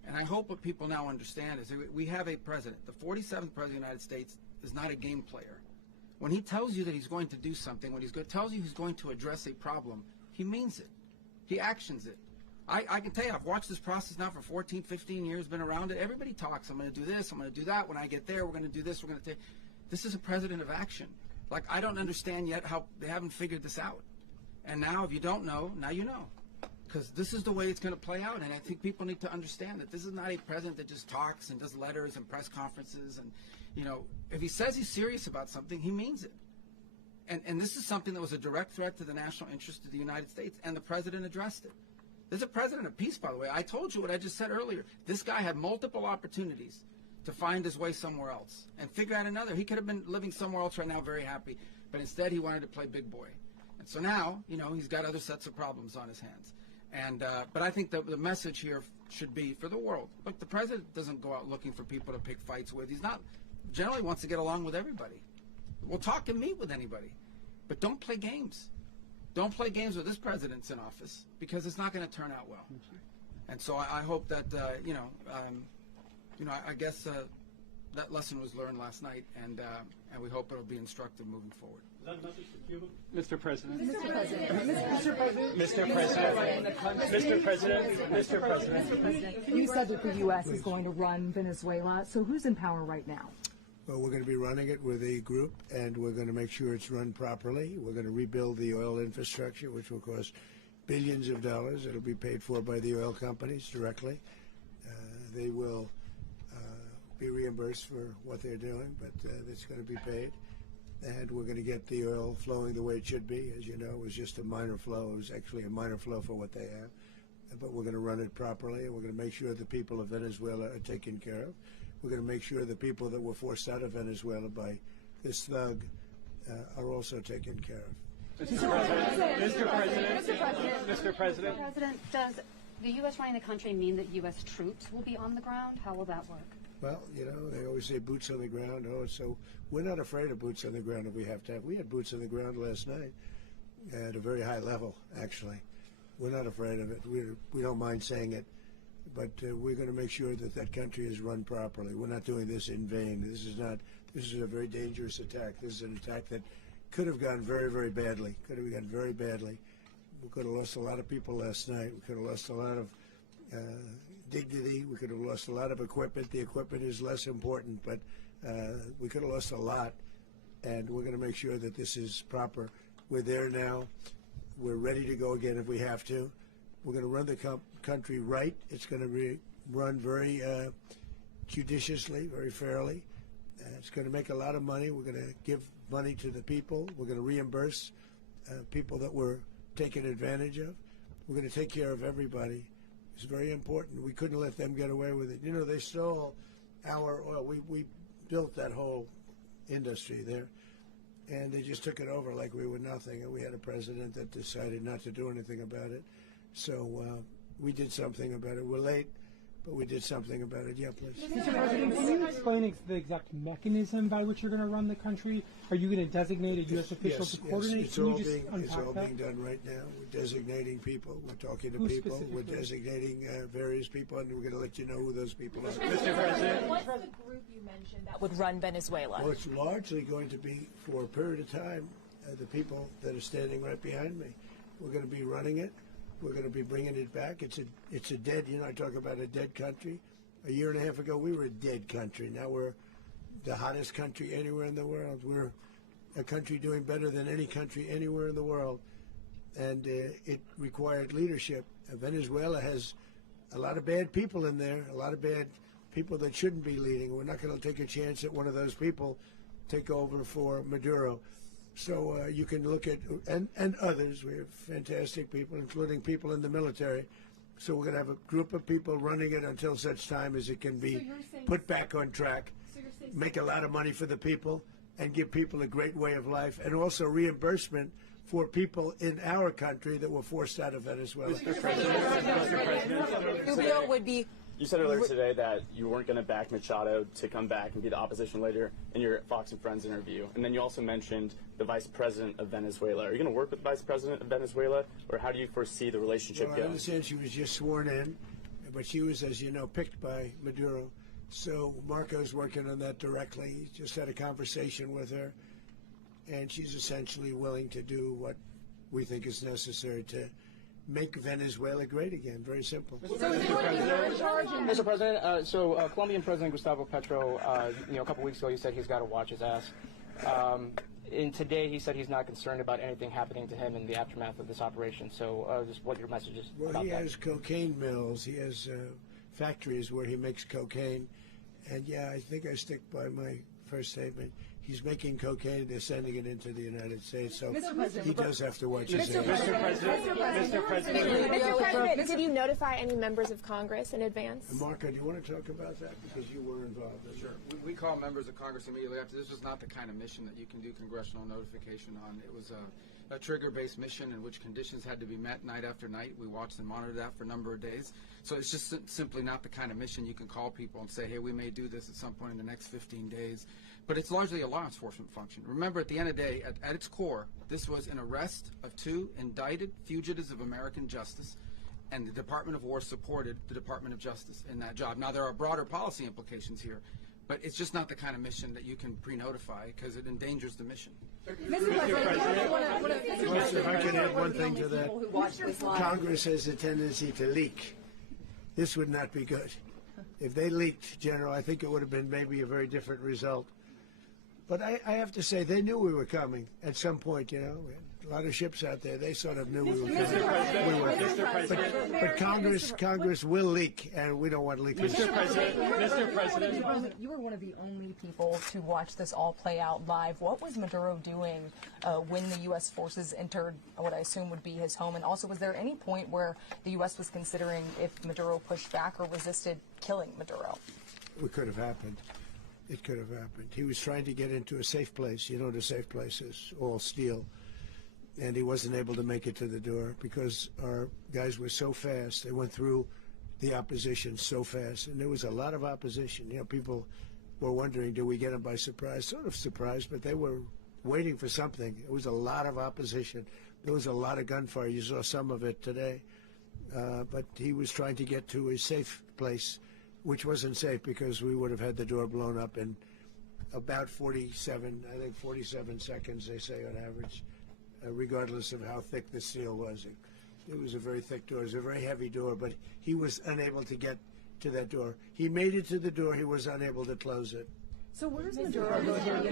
And I hope what people now understand is that we have a president. The 47th president of the United States is not a game player. When he tells you that he's going to do something, when tells you he's going to address a problem, he means it. He actions it. I can tell you, I've watched this process now for 14, 15 years, been around it. Everybody talks. I'm going to do this. I'm going to do that. When I get there, we're going to do this. We're going to take. This is a president of action. Like, I don't understand yet how they haven't figured this out. And now, if you don't know, now you know. Because this is the way it's going to play out. And I think people need to understand that this is not a president that just talks and does letters and press conferences. And, if he says he's serious about something, he means it. And this is something that was a direct threat to the national interest of the United States, and the president addressed it. There's a president of peace, by the way. I told you what I just said earlier. This guy had multiple opportunities to find his way somewhere else and figure out another. He could have been living somewhere else right now very happy, but instead he wanted to play big boy. And so now, he's got other sets of problems on his hands. And but I think the message here should be for the world. Look, the president doesn't go out looking for people to pick fights with. He's not, generally wants to get along with everybody. We'll talk and meet with anybody, but don't play games. Don't play games with this president's in office, because it's not going to turn out well. And so I hope that, I guess that lesson was learned last night, and we hope it'll be instructive moving forward. Is that a message to Cuba? Mr. President. Mr. President. Mr. President. You said that the U.S. is going to run Venezuela, so who's in power right now? Well, we're going to be running it with a group, and we're going to make sure it's run properly. We're going to rebuild the oil infrastructure, which will cost billions of dollars. It'll be paid for by the oil companies directly. They will be reimbursed for what they're doing, but it's going to be paid. And we're going to get the oil flowing the way it should be. As you know, it was just a minor flow. It was actually a minor flow for what they have. But we're going to run it properly, and we're going to make sure the people of Venezuela are taken care of. We're going to make sure the people that were forced out of Venezuela by this thug are also taken care of. Mr. President. Does the U.S. running the country mean that U.S. troops will be on the ground? How will that work? Well, they always say boots on the ground. So we're not afraid of boots on the ground if we have to have. We had boots on the ground last night at a very high level, actually. We're not afraid of it. We don't mind saying it. But we're going to make sure that that country is run properly. We're not doing this in vain. This is a very dangerous attack. This is an attack that could have gone very, very badly. Could have gone very badly. We could have lost a lot of people last night. We could have lost a lot of dignity. We could have lost a lot of equipment. The equipment is less important, but we could have lost a lot. And we're going to make sure that this is proper. We're there now. We're ready to go again if we have to. We're going to run the country right. It's going to be run very judiciously, very fairly. It's going to make a lot of money. We're going to give money to the people. We're going to reimburse people that were taken advantage of. We're going to take care of everybody. It's very important. We couldn't let them get away with it. They stole our oil. We built that whole industry there, and they just took it over like we were nothing. And we had a president that decided not to do anything about it. So we did something about it. We're late, but we did something about it. Yeah, please. Mr. President, can you explain the exact mechanism by which you're going to run the country? Are you going to designate a U.S. official to coordinate? It's all being done right now. We're designating people. We're talking to people. We're designating various people, and we're going to let you know who those people are. Mr. President. What's the group you mentioned that would run Venezuela? Well, it's largely going to be, for a period of time, the people that are standing right behind me. We're going to be running it. We're going to be bringing it back. It's a dead, I talk about a dead country. A year and a half ago, we were a dead country. Now we're the hottest country anywhere in the world. We're a country doing better than any country anywhere in the world. And it required leadership. Venezuela has a lot of bad people in there, a lot of bad people that shouldn't be leading. We're not going to take a chance that one of those people take over for Maduro. So you can look at, and others, we have fantastic people, including people in the military. So we're going to have a group of people running it until such time as it can be put back on track, make a lot of money for the people, and give people a great way of life, and also reimbursement for people in our country that were forced out of Venezuela. Mr. President, Rubio would be. You said earlier today that you weren't going to back Machado to come back and be the opposition leader in your Fox and Friends interview. And then you also mentioned the vice president of Venezuela. Are you going to work with the vice president of Venezuela, or how do you foresee the relationship Well, going? I understand she was just sworn in, but she was, as you know, picked by Maduro. So Marco's working on that directly. He just had a conversation with her, and she's essentially willing to do what we think is necessary to make Venezuela great again. Very simple. Mr. President, Colombian President Gustavo Petro, a couple weeks ago, he said he's got to watch his ass. And today, he said he's not concerned about anything happening to him in the aftermath of this operation. So, just what your message is Well, about he that. has cocaine mills. He has factories where he makes cocaine. And yeah, I think I stick by my first statement. He's making cocaine. They're sending it into the United States. So he does have to watch his ass. Mr. President, Did you notify any members of Congress in advance? Marco, do you want to talk about that? Because you were involved in Sure. We call members of Congress immediately after. This was not the kind of mission that you can do congressional notification on. It was a trigger-based mission in which conditions had to be met night after night. We watched and monitored that for a number of days. So it's just simply not the kind of mission you can call people and say, hey, we may do this at some point in the next 15 days. But it's largely a law enforcement function. Remember, at the end of the day, at its core, this was an arrest of 2 indicted fugitives of American justice, and the Department of War supported the Department of Justice in that job. Now, there are broader policy implications here, but it's just not the kind of mission that you can pre-notify because it endangers the mission. If I can add one thing to that, Congress has a tendency to leak. This would not be good. If they leaked, General, I think it would have been maybe a very different result. But I have to say, they knew we were coming at some point, A lot of ships out there, they sort of knew we were coming. But Congress will leak, and we don't want leakage. Mr. President, You were one of the only people to watch this all play out live. What was Maduro doing when the U.S. forces entered what I assume would be his home? And also, was there any point where the U.S. was considering if Maduro pushed back or resisted killing Maduro? It could have happened. It could have happened. He was trying to get into a safe place. The safe place is all steel. And he wasn't able to make it to the door because our guys were so fast. They went through the opposition so fast. And there was a lot of opposition. People were wondering, do we get them by surprise? Sort of surprised, but they were waiting for something. It was a lot of opposition. There was a lot of gunfire. You saw some of it today. But he was trying to get to a safe place, which wasn't safe because we would have had the door blown up in about 47 seconds, they say on average, regardless of how thick the steel was. It was a very thick door. It was a very heavy door, but he was unable to get to that door. He made it to the door. He was unable to close it. So where's Maduro going to be?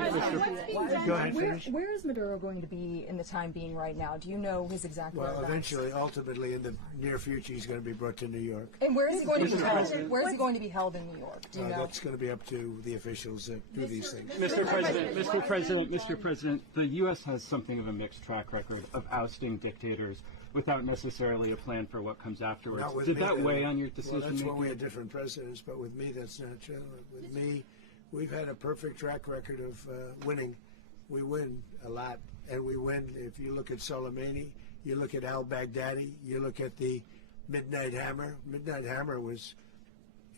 Go ahead, finish. Where is Maduro going to be in the time being right now? Do you know his exact Well, whereabouts? ultimately, in the near future, he's going to be brought to New York. And where is he going to be held? Where is he going to be held in New York? Do you know? That's going to be up to the officials that do these things. Mr. President, the U.S. has something of a mixed track record of ousting dictators without necessarily a plan for what comes afterwards. Not with Did me, that weigh on your decision Well, that's making? when we had different presidents, but with me, that's not true. With me, we've had a perfect track record of winning. We win a lot, and we win. If you look at Soleimani, you look at al-Baghdadi, you look at the Midnight Hammer. Midnight Hammer was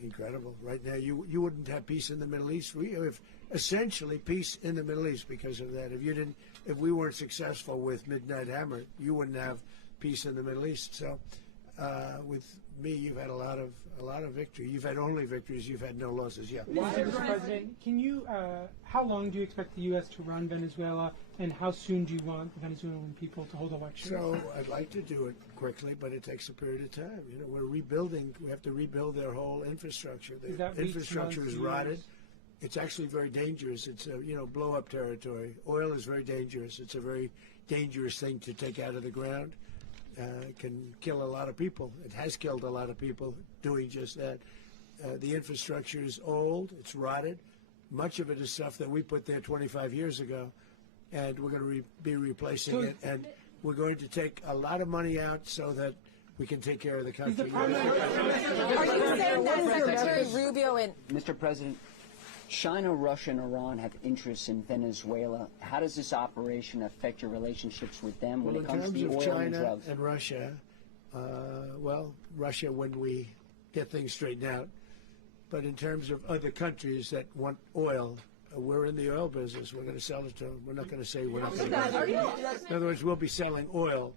incredible. Right now, you wouldn't have peace in the Middle East. We have essentially peace in the Middle East because of that. If we weren't successful with Midnight Hammer, you wouldn't have peace in the Middle East. So with me, you've had a lot of victory. You've had only victories. You've had no losses. Yeah. Mr. President, can you? How long do you expect the U.S. to run Venezuela, and how soon do you want the Venezuelan people to hold elections? So I'd like to do it quickly, but it takes a period of time. You know, we're rebuilding. We have to rebuild their whole infrastructure. The infrastructure is rotted. It's actually very dangerous. It's blow-up territory. Oil is very dangerous. It's a very dangerous thing to take out of the ground. It can kill a lot of people. It has killed a lot of people doing just that. The infrastructure is old. It's rotted. Much of it is stuff that we put there 25 years ago, and we're going to be replacing it. And we're going to take a lot of money out so that we can take care of the country. Are you saying that Secretary Rubio and Mr. President, China, Russia, and Iran have interests in Venezuela. How does this operation affect your relationships with them when it comes to the oil and drugs? In terms of China and Russia, Russia when we get things straightened out. But in terms of other countries that want oil, we're in the oil business. We're going to sell it to them. We're not going to say we're not going to. In other words, we'll be selling oil.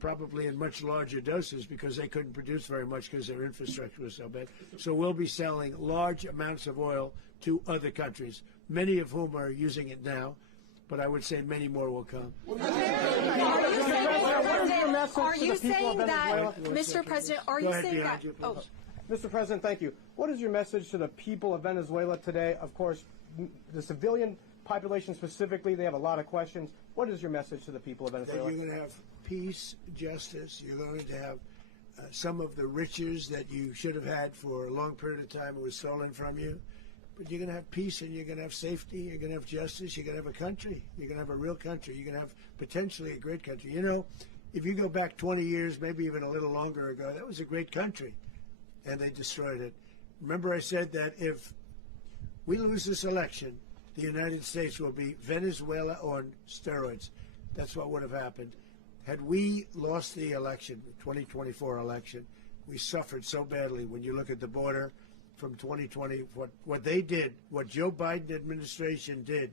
Probably in much larger doses because they couldn't produce very much because their infrastructure was so bad. So we'll be selling large amounts of oil to other countries, many of whom are using it now, but I would say many more will come. Are you saying that, Mr. President, are you saying that? Oh. Mr. President, thank you. What is your message to the people of Venezuela today? Of course, the civilian population specifically, they have a lot of questions. What is your message to the people of Venezuela? That you're going to have peace, justice. You're going to have some of the riches that you should have had for a long period of time. It was stolen from you. But you're going to have peace and you're going to have safety. You're going to have justice. You're going to have a country. You're going to have a real country. You're going to have potentially a great country. You know, if you go back 20 years, maybe even a little longer ago, that was a great country. And they destroyed it. Remember I said that if we lose this election, the United States will be Venezuela on steroids. That's what would have happened. Had we lost the election, the 2024 election, we suffered so badly. When you look at the border from 2020, what they did, what Joe Biden administration did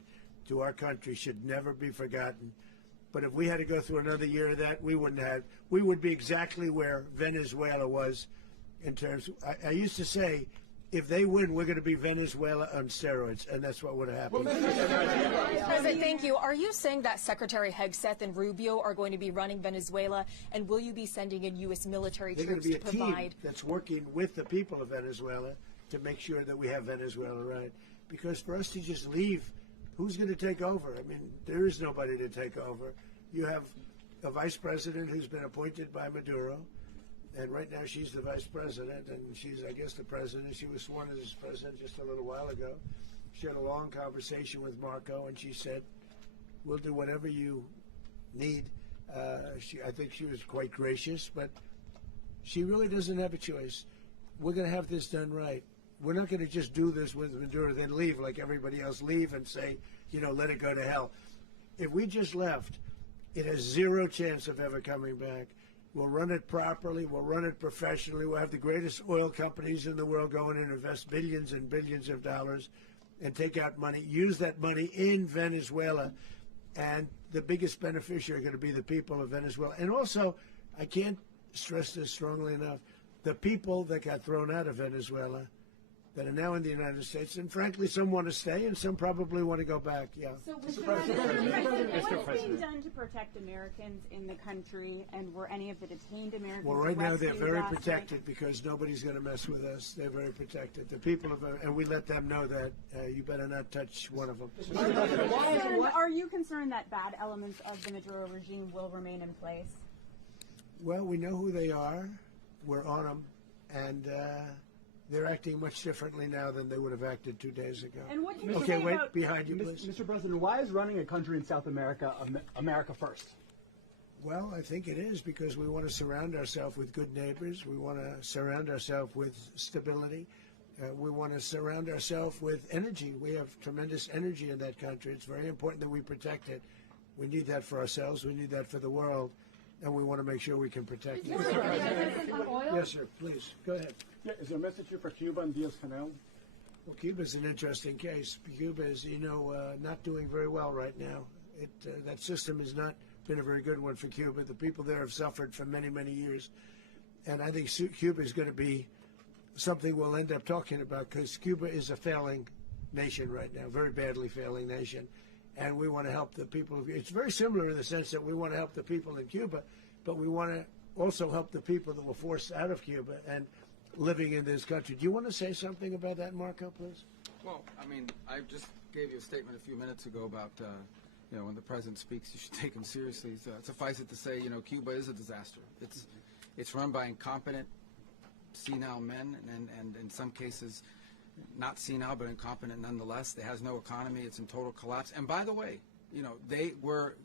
to our country should never be forgotten. But if we had to go through another year of that, we wouldn't have. We would be exactly where Venezuela was in terms. I used to say, if they win, we're going to be Venezuela on steroids, and that's what would have happened. President, thank you. Are you saying that Secretary Hegseth and Rubio are going to be running Venezuela, and will you be sending in U.S. military troops to provide? They're going to be a team that's working with the people of Venezuela to make sure that we have Venezuela right. Because for us to just leave, who's going to take over? I mean, there is nobody to take over. You have a vice president who's been appointed by Maduro. And right now she's the vice president, and she's, I guess, the president. She was sworn as president just a little while ago. She had a long conversation with Marco, and she said, we'll do whatever you need. I think she was quite gracious, but she really doesn't have a choice. We're going to have this done right. We're not going to just do this with Maduro, then leave like everybody else, leave and say, let it go to hell. If we just left, it has zero chance of ever coming back. We'll run it properly. We'll run it professionally. We'll have the greatest oil companies in the world go in and invest billions and billions of dollars and take out money, use that money in Venezuela. And the biggest beneficiary are going to be the people of Venezuela. And also, I can't stress this strongly enough, the people that got thrown out of Venezuela that are now in the United States, and frankly, some want to stay, and some probably want to go back. Yeah. So, Mr. President, what is being done to protect Americans in the country, and were any of the detained Americans Well, right now they're very last protected night? because nobody's going to mess with us. They're very protected. The people of, and we let them know that you better not touch one of them. Are you concerned that bad elements of the Maduro regime will remain in place? Well, we know who they are. We're on them, and they're acting much differently now than they would have acted 2 days ago. And what can you okay, say wait, about behind you, please. Mr. President, why is running a country in South America America first? Well, I think it is because we want to surround ourselves with good neighbors. We want to surround ourselves with stability. We want to surround ourselves with energy. We have tremendous energy in that country. It's very important that we protect it. We need that for ourselves. We need that for the world. And we want to make sure we can protect it. Yes, sir. Please, go ahead. Yeah, is there a message here for Cuba and Diaz-Canel? Well, Cuba's an interesting case. Cuba is, not doing very well right now. That system has not been a very good one for Cuba. The people there have suffered for many, many years. And I think Cuba is going to be something we'll end up talking about, because Cuba is a failing nation right now, very badly failing nation. And we want to help the people. It's very similar in the sense that we want to help the people in Cuba, but we want to also help the people that were forced out of Cuba and living in this country. Do you want to say something about that, Marco, please? Well, I mean, I just gave you a statement a few minutes ago about, when the president speaks, you should take him seriously. So suffice it to say, Cuba is a disaster. It's run by incompetent, senile men, and in some cases, not senile, but incompetent nonetheless. It has no economy. It's in total collapse. And by the way, they were,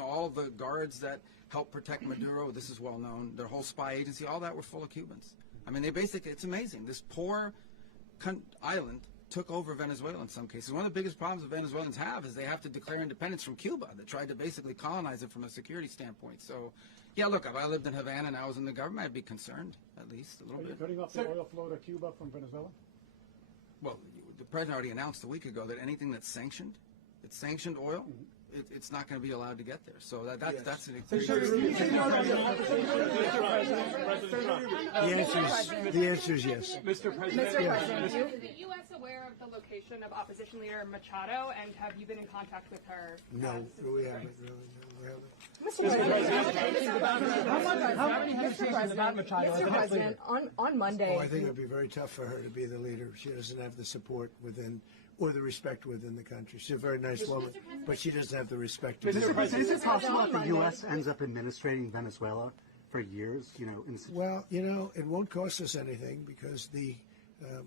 all the guards that helped protect Maduro, this is well known, their whole spy agency, all that were full of Cubans. I mean, they basically, it's amazing. This poor island took over Venezuela in some cases. One of the biggest problems the Venezuelans have is they have to declare independence from Cuba that tried to basically colonize it from a security standpoint. So, yeah, look, if I lived in Havana and I was in the government, I'd be concerned, at least a little bit. Are you cutting off the oil flow to Cuba from Venezuela? Well, the president already announced a week ago that anything that's sanctioned, it's sanctioned oil, it's not going to be allowed to get there. So that's an The answer is yes. Mr. President, yes. Is the U.S. aware of the location of opposition leader Machado, and have you been in contact with her? No, we haven't really. No, we haven't. Mr. President, on Monday. Oh, I think it would be very tough for her to be the leader. She doesn't have the support within, or the respect within the country. She's a very nice woman, but she doesn't have the respect. Mr. President, is it possible that the U.S. ends up administrating Venezuela for years? Well, it won't cost us anything, because the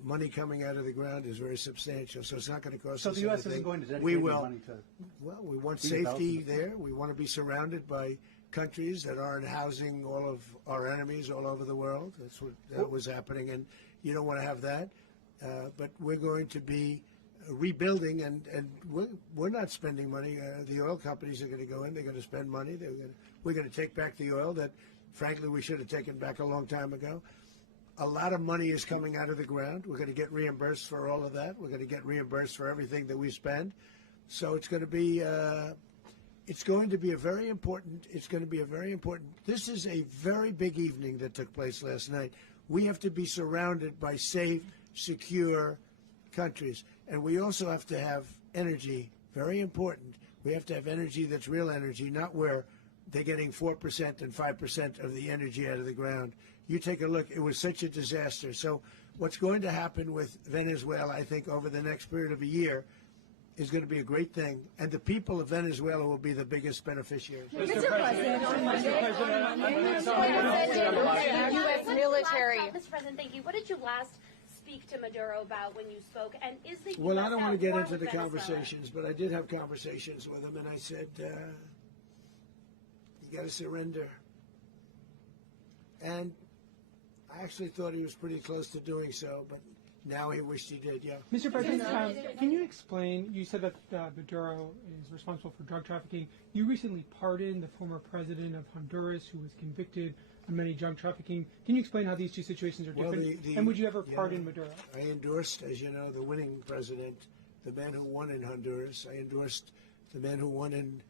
money coming out of the ground is very substantial, so it's not going to cost us anything. So the U.S. isn't going to dedicate any money to... Well, we want safety there. We want to be surrounded by countries that aren't housing all of our enemies all over the world. That's what was happening, and you don't want to have that. But we're going to be rebuilding, and we're not spending money. The oil companies are going to go in. They're going to spend money. We're going to take back the oil that, frankly, we should have taken back a long time ago. A lot of money is coming out of the ground. We're going to get reimbursed for all of that. We're going to get reimbursed for everything that we spend. So it's going to be a very important. This is a very big evening that took place last night. We have to be surrounded by safe, secure countries, and we also have to have energy. Very important. We have to have energy that's real energy, not where they're getting 4% and 5% of the energy out of the ground. You take a look. It was such a disaster. So what's going to happen with Venezuela, I think, over the next period of a year is going to be a great thing. And the people of Venezuela will be the biggest beneficiaries. Mr. President, on Monday, U.S. military. Mr. President, thank you. What did you last speak to Maduro about when you spoke? And is the Well, I don't want to get into the conversations, but I did have conversations with him, and I said, you got to surrender. And I actually thought he was pretty close to doing so, but now he wished he did, yeah. Mr. President, can you explain, you said that Maduro is responsible for drug trafficking. You recently pardoned the former president of Honduras who was convicted of many drug trafficking. Can you explain how these two situations are different? And would you ever pardon Maduro? I endorsed, as you know, the winning president, the man who won in Honduras. I endorsed the man who won in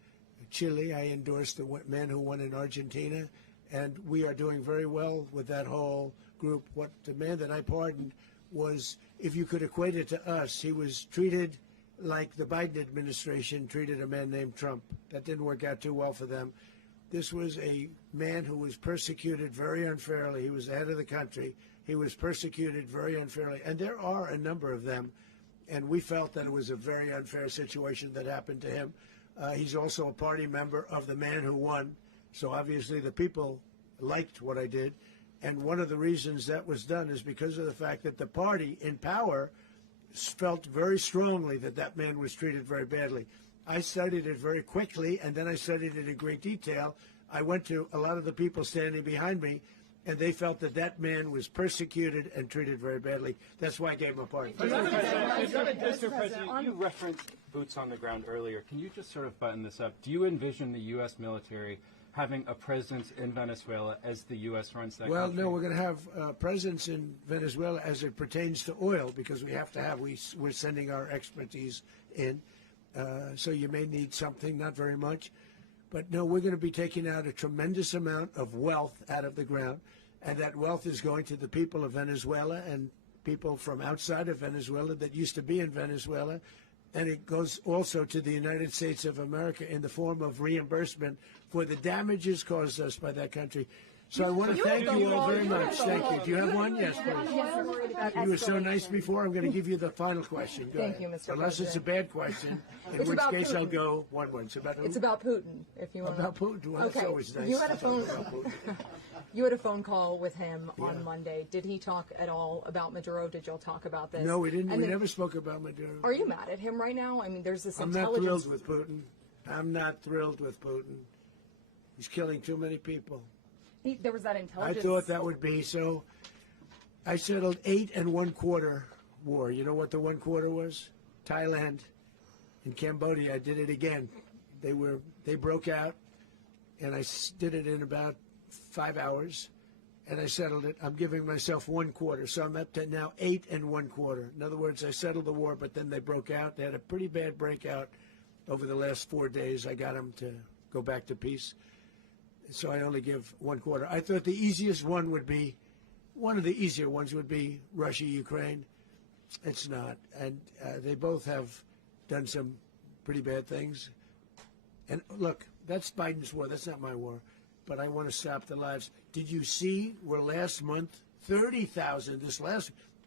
Chile. I endorsed the man who won in Argentina. And we are doing very well with that whole group. What the man that I pardoned was, if you could equate it to us, he was treated like the Biden administration treated a man named Trump. That didn't work out too well for them. This was a man who was persecuted very unfairly. He was the head of the country. He was persecuted very unfairly. And there are a number of them. And we felt that it was a very unfair situation that happened to him. He's also a party member of the man who won. So obviously the people liked what I did. And one of the reasons that was done is because of the fact that the party in power felt very strongly that that man was treated very badly. I studied it very quickly, and then I studied it in great detail. I went to a lot of the people standing behind me, and they felt that that man was persecuted and treated very badly. That's why I gave him a pardon. Mr. President, you referenced boots on the ground earlier. Can you just sort of button this up? Do you envision the U.S. military having a presence in Venezuela as the U.S. runs that country? No, we're going to have a presence in Venezuela as it pertains to oil, because we have to have, we're sending our expertise in. So you may need something, not very much. But no, we're going to be taking out a tremendous amount of wealth out of the ground. and that wealth is going to the people of Venezuela and people from outside of Venezuela that used to be in Venezuela. And it goes also to the United States of America in the form of reimbursement for the damages caused us by that country. So I want to thank you all very much. Thank you. Do you have one? Yes, please. You were so nice before. I'm going to give you the final question. Go Thank ahead. you, Mr. Unless President. it's a bad question, in It's which about case I'll Putin. go one. It's about who? It's about Putin, if you want. About Putin. Well, that's Okay. always nice. You had a to talk phone. about Putin. You had a phone call with him on Yeah. Monday. Did he talk at all about Maduro? Did y'all talk about this? No, we didn't. And We then- never spoke about Maduro. Are you mad at him right now? I mean, there's this I'm not intelligence. thrilled with Putin. I'm not thrilled with Putin. He's killing too many people. There was that I intelligence. thought that would be so. I settled 8 1/4 war. You know what the 1/4 was? Thailand and Cambodia. I did it again. They broke out, and I did it in about 5 hours, and I settled it. I'm giving myself 1/4, so I'm up to now 8 1/4. In other words, I settled the war, but then they broke out. They had a pretty bad breakout over the last 4 days. I got them to go back to peace. So I only give 1/4. I thought the easiest one would be, one of the easier ones would be Russia, Ukraine. It's not. And they both have done some pretty bad things. And look, that's Biden's war. That's not my war. But I want to stop the lives. Did you see where last month, 30,000, it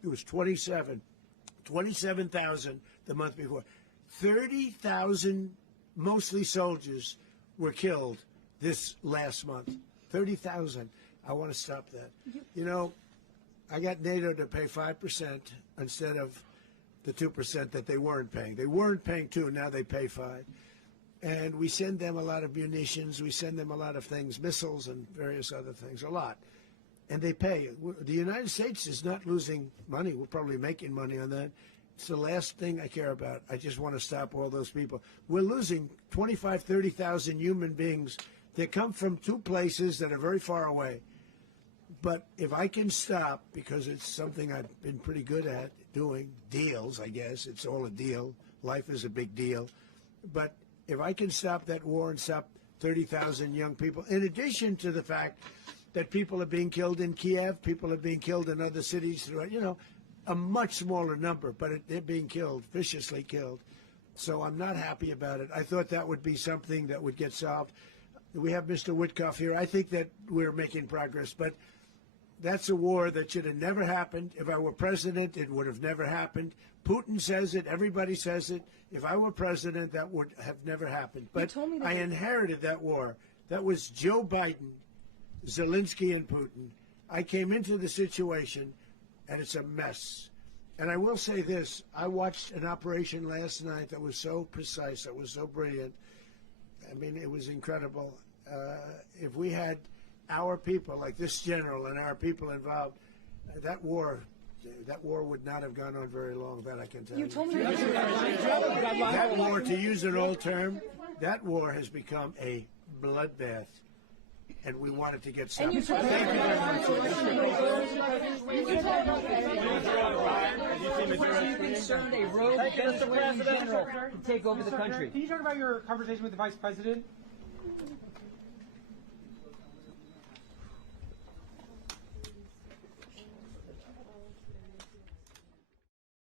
was 27,000 the month before. 30,000, mostly soldiers, were killed this last month. 30,000. I want to stop that. You know, I got NATO to pay 5% instead of the 2% that they weren't paying. They weren't paying 2, now they pay 5. And we send them a lot of munitions. We send them a lot of things, missiles and various other things, a lot. And they pay. The United States is not losing money. We're probably making money on that. It's the last thing I care about. I just want to stop all those people. We're losing 25, 30,000 human beings. They come from 2 places that are very far away. But if I can stop, because it's something I've been pretty good at doing, deals, I guess. It's all a deal. Life is a big deal. But if I can stop that war and stop 30,000 young people, in addition to the fact that people are being killed in Kiev, people are being killed in other cities throughout, you know, a much smaller number, but they're being killed, viciously killed. So I'm not happy about it. I thought that would be something that would get solved. We have Mr. Witkoff here. I think that we're making progress, but that's a war that should have never happened. If I were president, it would have never happened. Putin says it. Everybody says it. If I were president, that would have never happened. But I inherited that war. That was Joe Biden, Zelensky, and Putin. I came into the situation, and it's a mess. And I will say this. I watched an operation last night that was so precise, that was so brilliant. I mean, it was incredible. If we had our people, like this general, and our people involved, that war would not have gone on very long, that I can tell you. You told me that war, to use an old term, that war has become a bloodbath, and we want it to get stopped. Thank you very much. Are you concerned a rogue Venezuelan general to take over the country? Can you talk about your conversation with the Vice President?